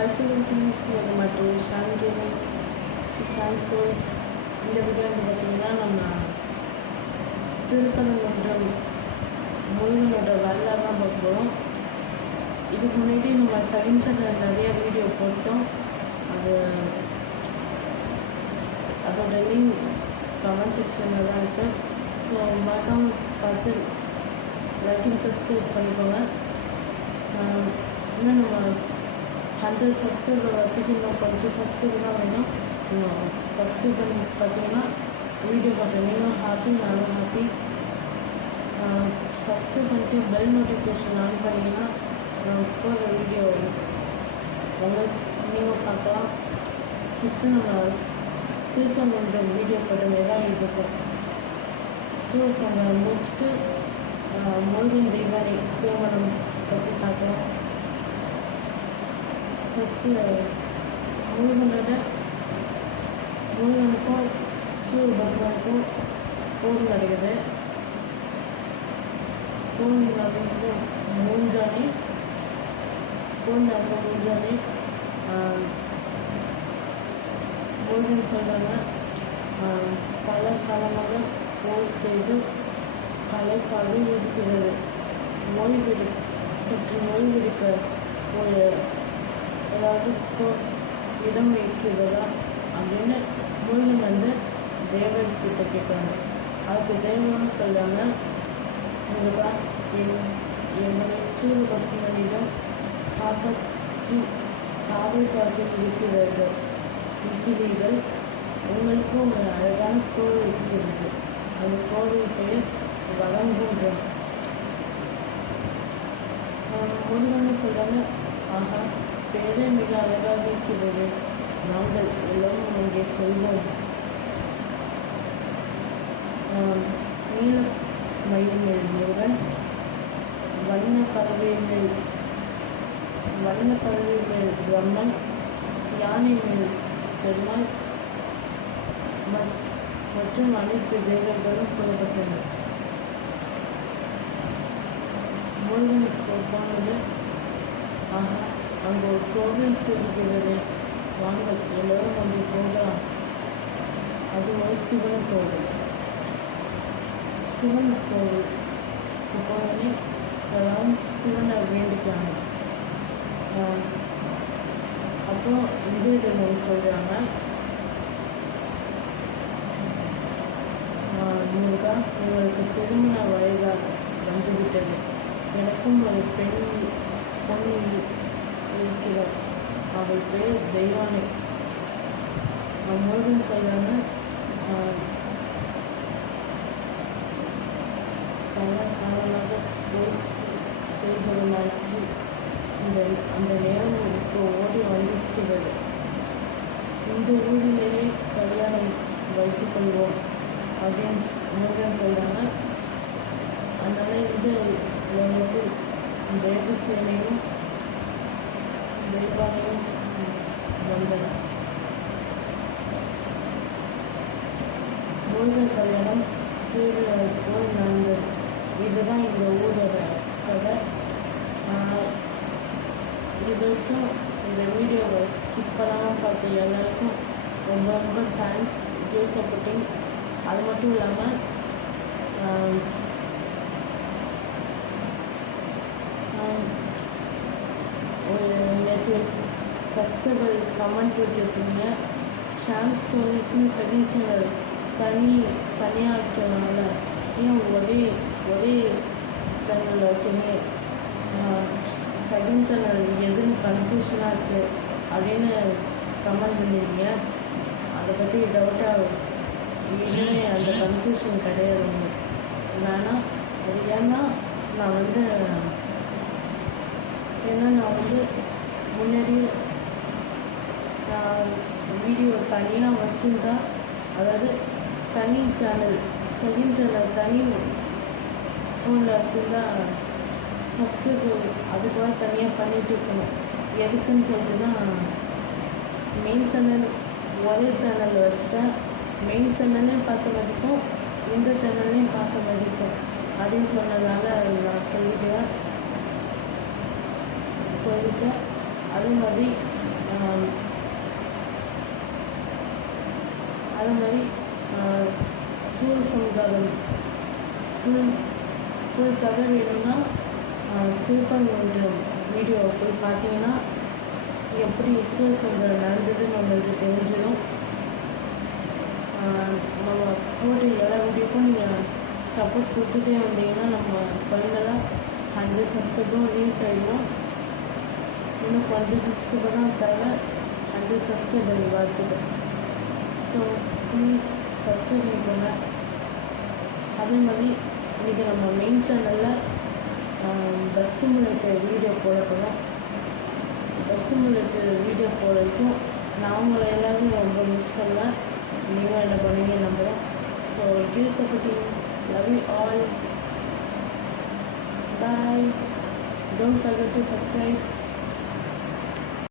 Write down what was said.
Cultural things மட்டும் ஷாங்கினி ஷான்சோஸ் இந்த விதம் பார்த்திங்கன்னா நம்ம திருப்பரங்குன்றம் முருகனோட வரலாறு தான் பார்க்குறோம் இதுக்கு முன்னாடி நம்ம சயின்ஸில் நிறைய வீடியோ போட்டோம். அது அதோட லிங்க் கமெண்ட் செக்ஷனில் தான் இருக்குது ஸோ மறக்காமல் பார்த்து லைக்கிங் சப்ஸ்கிரைப் பண்ணிக்கோங்க. இன்னும் நம்ம ஹண்ட்ரட் சப்ஸ்கிரைபர் வரத்துக்கு இன்னும் கொஞ்சம் சப்ஸ்கிரைபர் தான் வேணும். சப்ஸ்கிரைபர் பார்த்தீங்கன்னா வீடியோ பார்த்து நீங்களும் ஹாப்பி நானும் ஹாப்பி சப்ஸ்கிரைப் பண்ணிட்டு பெல் நோட்டிஃபிகேஷன் ஆன் பண்ணிங்கன்னா போகிற வீடியோ உங்களுக்கு நீங்கள் பார்க்கலாம். ஃபஸ்ட்டு நம்ம திருப்பங்குன்றம் வீடியோ போட்டமே தான் இருக்கும் ஸோ நம்ம முடிச்சுட்டு ஆஹ், முருகன் தெய்வானை திருமணம் பற்றி பார்க்கலாம். ஃபஸ்ட்டு முருகனோட முருகனுக்கும் சூரிய பகவானுக்கும் போர் நடக்குது போர் நடந்து மூஞ்சானே போர் நடந்த மூஞ்சானே ஆஹ், முருகன் சொல்கிறாங்க பல காலமாக போர் செய்து கலைப்பாடு இருக்கிறது ஓய்வெடு சற்று ஓய்வெடுக்க ஒரு ஏதாவது கோ- இடம் இருக்கிறதா அப்படின்னு முருகன் வந்து தேவர்கிட்ட கேட்குறாங்க அதுக்கு தேவன் சொல்லாங்க இங்கே என் என்னுடைய சூரிய பக்திகளிடம் காப்பாற்றி காவல் காத்து இருக்கிறீர்கள். இருக்கிறீர்கள் உங்களுக்கும் ஒரு அழகான கோவில் இருக்கிறது. அந்த கோவில் பெயர் வளங்குன்றம். முருகன் சொல்கிறாங்க ஆஹா பேரே மிக அழகாக இருக்கிறது. நாங்கள் எல்லோரும் அங்கே செல்வோம். நீல மயில்கள் முருகன். வண்ண பறவைகள் வண்ண பறவைகள் பிரம்மன். யானை மேல் பெருமாள். மற்றும் அனைத்து தேவர்களும் புறப்பட்டனர் முருகனுக்கு போனது ஆஹா அங்கே ஒரு கோவில் இருக்கிறது வாங்க எல்லோரும் அங்கே போகலாம் அது ஒரு சிவன் கோவில். சிவன் கோவில். போனே எல்லாரும் சிவனை வேண்டிக்காங்க அப்போ அப்புறம் இது ஒன்று சொல்கிறாங்க முருகா உங்களுக்கு திருமண வயதாக வந்துவிட்டது. எனக்கும் ஒரு பெண் அவள் பேர் தெய்வானை. அவன் முருகன் சொல்கிறாங்க பல காலமாக போய் செய்பவனாக்கி இந்த அந்த நேரம் இப்போ ஓடி வந்திருக்கிறது இந்த ஊரிலேயே கல்யாணம் வைத்துக் கொள்வோம் அப்படின்னு முருகன் சொல்கிறாங்க அதனால இது வந்து தேவசேனையும் தெய்வானையும் வந்தனர் முருகன் கல்யாணம் திருவிழா போல் நடந்தது இதுதான் இந்த ஊரோட கதை. ஆஹ் இந்த வீடியோவை ஸ்கிப் பண்ணாமல் பார்த்த எல்லாருக்கும் ரொம்ப ரொம்ப தேங்க்ஸ் ஜே சப்போர்ட்டிங் அது மட்டும் இல்லாமல் ஒரு நெட்ஃப்ளிக்ஸ் சப்ஸ்கிரைபர் கமெண்ட் விட்டுருக்கீங்க ஷாம்ஸ் ஸ்டோரிஸ்னு செகண்ட் சேனல் தனி தனியாக இருக்கிறதுனால ஏன் ஒரே ஒரே சேனல் வைக்கணும் செகண்ட் சேனல் எதுன்னு கன்ஃபியூஷனாக இருக்குது அப்படின்னு கமெண்ட் பண்ணியிருக்கீங்க அதை பற்றி டவுட்டாக எதுவுமே அந்த கன்ஃபியூஷன் கிடையாது வேணாம் அது ஏன்னா நான் வந்து ஏன்னா நான் வந்து முன்னாடியே நான் வீடியோ தனியாக அதாவது தனி சேனல் செகண்ட் சேனல் தனி ஃபோனில் வச்சுருந்தா சப்ஸ்கிரைப் அதுக்காக தனியாக பண்ணிகிட்டு இருக்கணும். எதுக்குன்னு சொல்லிட்டுனா மெயின் சேனல் ஒரே சேனலில் வச்சுட்டா மெயின் சேனல்லையும் பார்க்க மதிக்கும் இந்த சேனல்லையும் பார்க்க மதிக்கும் அப்படின்னு சொன்னதால நான் சொல்லிட்டேன் சொல்லிட்டேன் அதே மாதிரி ஆம், அதே மாதிரி சூழ் சமுதாயம். ஃபுல் ஃபுல் கதை வேணும்னா திருப்பங்கூர் வீடியோ போய் பார்த்தீங்கன்னா எப்படி சூழ் சமுதாயம் நடந்தது நம்மளுக்கு தெரிஞ்சிடும். நம்ம போட்டு எல்லா வீடியோக்கும் நீங்கள் சப்போர்ட் கொடுத்துட்டே வந்தீங்கன்னா நம்ம ஃபைனலாக ஹண்ட்ரட் சப்ஸ்கிரைபரும் ரீச் ஆகிடும் இன்னும் கொஞ்சம் சப்ஸ்கிரைபர் தான் தவிர ஹண்ட்ரட் சப்ஸ்கிரைபர் வாழ்த்துக்கள். ஸோ ப்ளீஸ் சப்ஸ்கிரைப் பண்ணுங்கள் அதே மாதிரி இன்றைக்கி நம்ம மெயின் சேனலில் பஸ் சிமுலேட்டர் வீடியோ போட தான் பஸ் சிமுலேட்டர் வீடியோ போடுறதுக்கும் நான் உங்களை எல்லாரும் ரொம்ப மிஸ் பண்ணேன் நீங்களும் என்ன பண்ணுவீங்க நம்புகிறேன் ஸோ கீழ் supporting love you all bye don't forget to subscribe